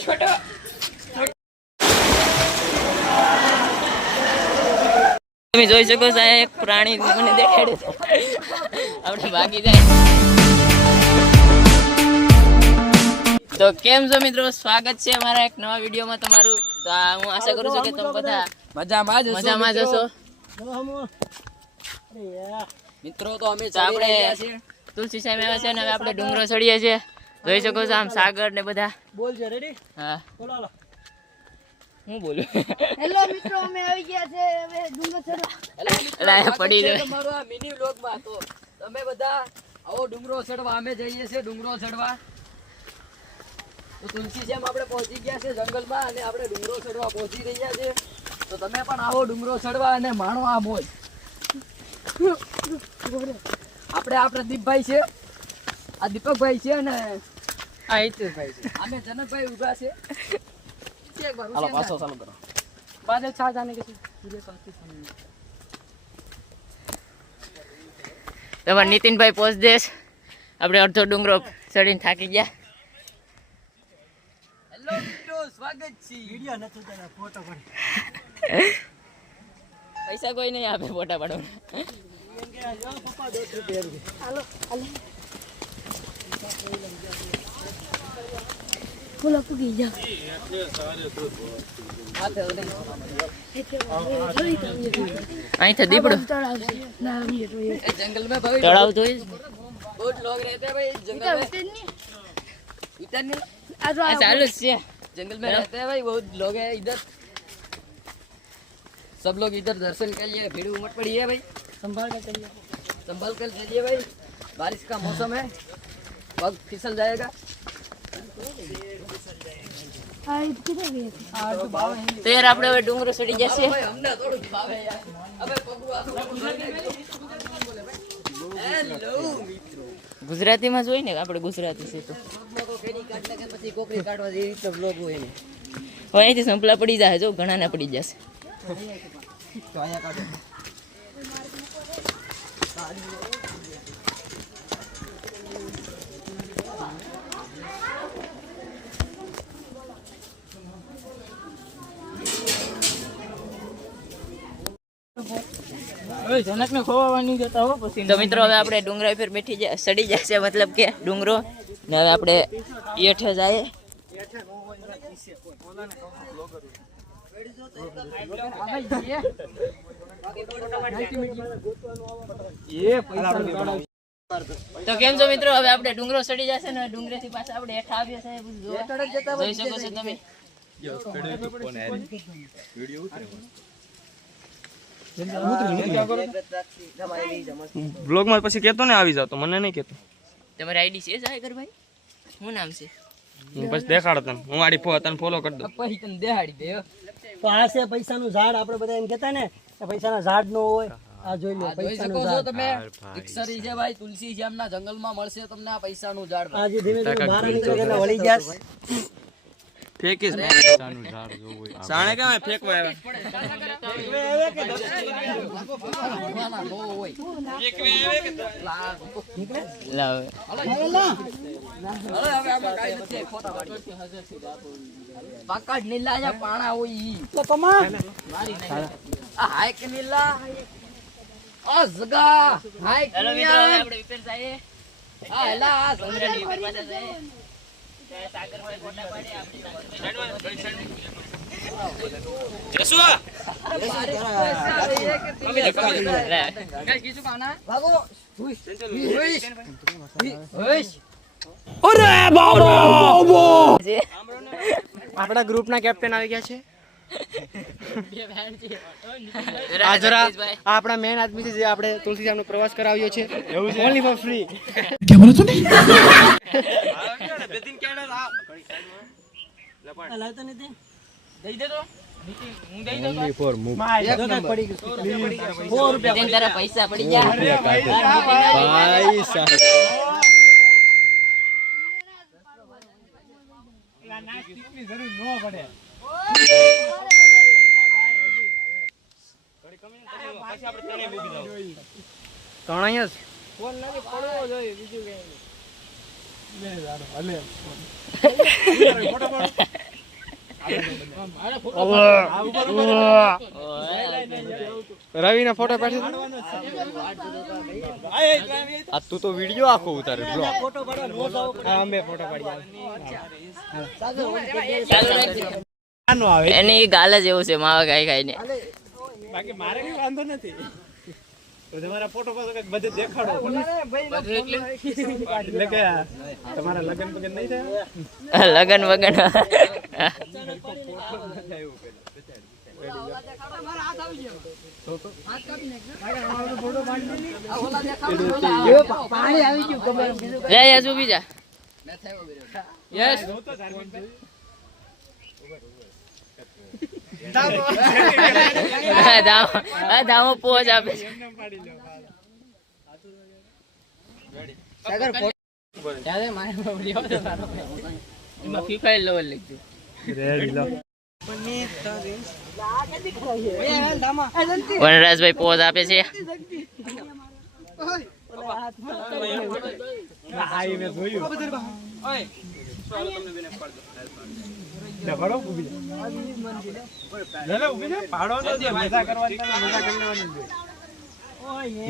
છોટો તમે જોઈ શકો છો આ એક પ્રાણી મને દેખાડે છે આપણે ભાગી જાય તો કેમ છો મિત્રો સ્વાગત છે અમારા એક નવા વિડીયોમાં તમારું તો હું આશા કરું છું કે તમે બધા મજામાં જ હશો મિત્રો તો અમે આપણે તુલસી સામે આવ્યા છે અને હવે આપણે ડુંગરો ચડીએ છીએ જોઈ શકો છો આમ સાગર ને બધા બોલ છે રેડી હા બોલો હું બોલું હેલો મિત્રો અમે આવી ગયા છે હવે ડુંગર ચડવા એલા પડી ગયો તમારો આ મિની વ્લોગ માં તો તમે બધા આવો ડુંગરો ચડવા અમે જઈએ છીએ ડુંગરો ચડવા તો તુલસી જેમ આપણે પહોંચી ગયા છે જંગલમાં અને આપણે ડુંગરો ચડવા પહોંચી રહ્યા છે તો તમે પણ આવો ડુંગરો ચડવા અને માણો આ મોજ આપણે દીપભાઈ છે આ દીપકભાઈ છે અને આ હિતેશભાઈ છે અમે જનકભાઈ ઉભા છે હાલો પાછો ચાલુ કરો बाद छा जाने के તમાર નીતિનભાઈ પોસ્ટ દેશ આપણે અડધો ડુંગરો ચડીને થાકી ગયા હેલો મિત્રો સ્વાગત છે વિડિયો નથી તારા ફોટો પાડ પૈસા કોઈ નહીં આપે ફોટા પાડવા એમ કે આ પપ્પા 10 રૂપિયા હાલો હાલે ફૂલા પૂગી જાવ અહીંથી દીપડો जंगल में भाई તળાવ જોઈ बहुत लोग रहते हैं भाई जंगल में इधर नहीं આ ચાલુ જ છે जंगल में रहते हैं भाई बहुत लोग हैं इधर सब लोग इधर दर्शन के लिए भीड़ उमड़ पड़ी है भाई संभाल कर चलिए भाई बारिश का मौसम है पग फिसल जाएगा આ કિધર ગયા તો યાર આપણે હવે ડુંગરો ચડી જશે भाई हमने थोड़ा भावे यार अबे पगु हेलो मित्रों ગુજરાતીમાં જોઈ ને આપણે ગુજરાતી છે તો લોકો કેરી કાઢને કે પછી કોકરી કાઢવા જેવી રીતે વ્લોગ હોય ને હવે અહીંથી સંપલા પડી જાય જો ઘણા ના પડી જશે તો આયા કાઢો જનકને ખોવાવાની જતા હો પછી તો મિત્રો હવે આપણે ડુંગરા પર બેઠી જાય સડી જશે મતલબ કે ડુંગરો ને હવે આપણે હેઠ જાય તો કેમ છો મિત્રો હવે આપણે ડુંગરો ચડી જશે ને ડુંગરેથી પાછા આપણે હેઠ આવીએ છે બધું જોઈ શકો છો તમે બ્લોગ માં પછી કેતો ને આવી જાવ તો મને નહીં કેતો તમારી આઈડી છે સાગર ભાઈ શું નામ છે હું પછી દેખાડો તને હું આડી તને ફોલો કરી દઉં પછી તને દેહાડી દે તો આ છે પૈસાનું ઝાડ આપણે બધા એમ કહેતા ને કે પૈસાના ઝાડ નો હોય આ જોઈ લો જોઈ પૈસાનું શકો છો ઝાડ તમે ઇક્સરી છે ભાઈ તુલસી જેમના જંગલમાં મળશે તમને આ પૈસાનું ઝાડ આ જે ધીમે ધીમે બહાર નીકળે એટલે વળી જાસ ફેંકીશ સાણે કેમ ફેંકવા લાવ પાકડ નીલા યા પાણા હોય ઈ તો કમા આ હાઈક નીલા આ જગા હાઈક હેલો મિત્રો હવે આપણે વિપેર જાય આ હેલા આ ડુંગરાની વિપેર પાછા જાય સાગર ભાઈ ફોટા પાડે આપણે ભાગો આપણા ગ્રુપના કેપ્ટન આવી ગયા છે આ જરા આ આપણા મેન આદમી છે જે આપણે તુલસી સાહેબનો પ્રવાસ કરાવ્યો છે ઓન્લી ફોર ફ્રી લાવતો નથી દઈ દે તો હું દઈ દઉં પડી ગયું નીતિન તારા પૈસા પડી ગયા તણાય જ ફોન નથી પડવો જોઈએ બીજું કઈ નહીં. રવિ ના ફોટો પાડી આ તું તો વિડિયો આખો ઉતારે બ્લોગ ફોટો પાડવા નો જાવ અમે ફોટો પાડી ચાલુ રાખજો. એની ગાલ જ એવું છે માવા ખાઈ ખાઈને. બાકી મારે કઈ વાંધો નથી તો તમારા ફોટો પાછો કઈક બધે દેખાડો એટલે કે તમારા લગન પગન નહીં થયા લગન વગન લે યસ ઉભી જા. યસ દામો પોચ આપે છે. એમાં ફીફા લેવલ લખજો. વનરાજભાઈ પોઝ આપે છે.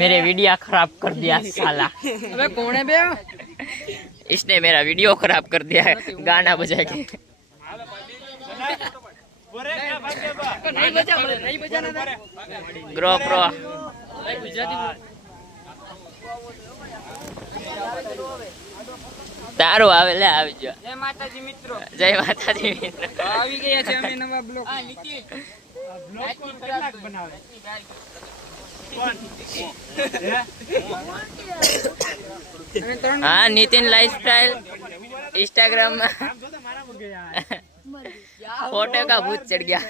मेरे वीडियो खराब कर दिया साला. अबे कौन है बे? इसने मेरा वीडियो खराब कर दिया है गाना बजा के. नहीं बजाना था. ग्रो प्रो તારું આવે લે આવી ગયો. जय माताजी मित्रों. જય માતાજી મિત્રો. આવી ગયા છે અમે નવા બ્લોગ. હા નીતિન લાइफस्टाइल इंस्टाग्राम में फोटो का भूत चढ़ गया.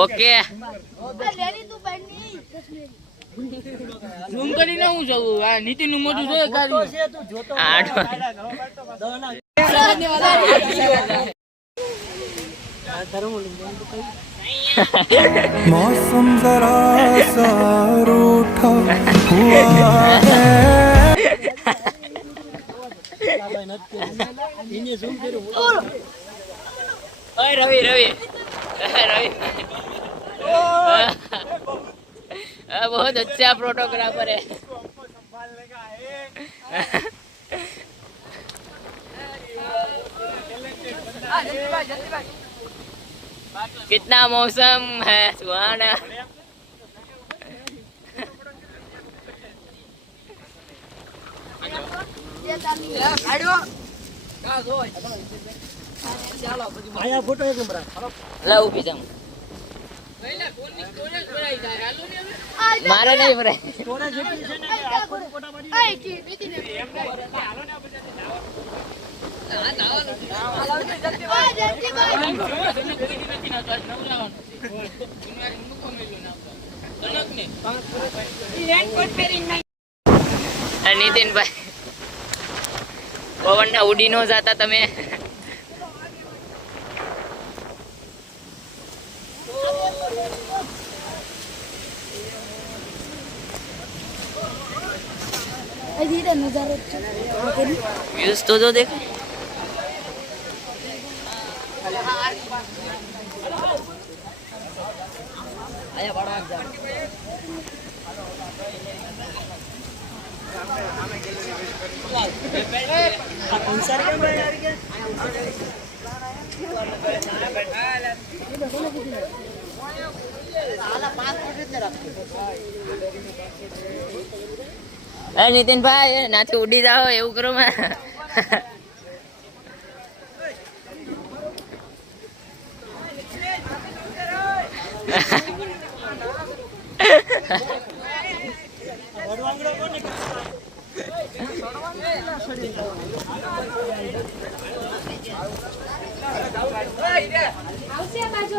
ओके લેલી તું બની ઝૂમ કરીને હું જોઉં. આ નીતિન નું મોઢું જોયે ગાડી છે તું જોતો मौसम जरा सा रूठा हुआ है એને ઝૂમ કર્યું ओए रवि रवि रवि बहुत अच्छा फोटोग्राफर है. कितना मौसम है सुहाना. આયા ફોટો એક નંબર ला ऊपी जाऊं मारे नहीं भरे. સ્ટોરેજ એટલી છે ને કે આખો ફોટા પાડી આય કે નીતિને ઓય જલ્દી ભાઈ नितिन भाई पवन ना उड़ी नो जाता तमे. અજી તો નજારો છે व्यूज तो जो देख અંસાર કેમ ભાઈ આવી ગયા नितिन भाई नाथी उड़ी जाओ એવું કરો માં. વડવાંગડો કોને આવશે બાજુ